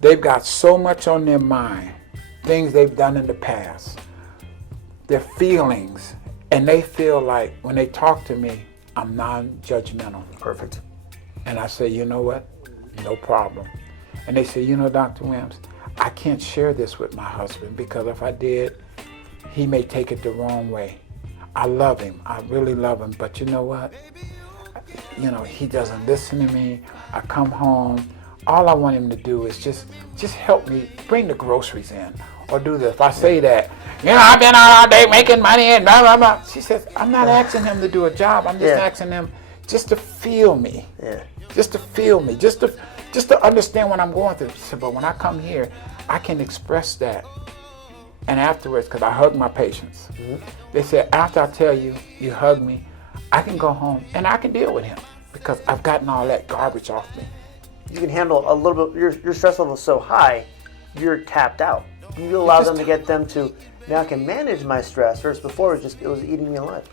they've got so much on their mind, things they've done in the past, their feelings, and they feel like when they talk to me, I'm non-judgmental. Perfect. And I say, you know what? No problem. And they say, you know, Dr. Williams, I can't share this with my husband because if I did, he may take it the wrong way. I love him. I really love him. But you know what? You know, he doesn't listen to me. I come home. All I want him to do is just help me bring the groceries in or do this. If I say that, you know, I've been out all day making money and blah, blah, blah. She says, I'm not asking him to do a job. I'm just asking him just to feel me. Yeah. Just to feel me. Just to understand what I'm going through. She said, but when I come here, I can express that. And afterwards, because I hug my patients, they said, after I tell you, you hug me, I can go home and I can deal with him because I've gotten all that garbage off me. You can handle a little bit, your stress level is so high, you're tapped out. You allow them to get them to, now I can manage my stress, versus before it was eating me alive.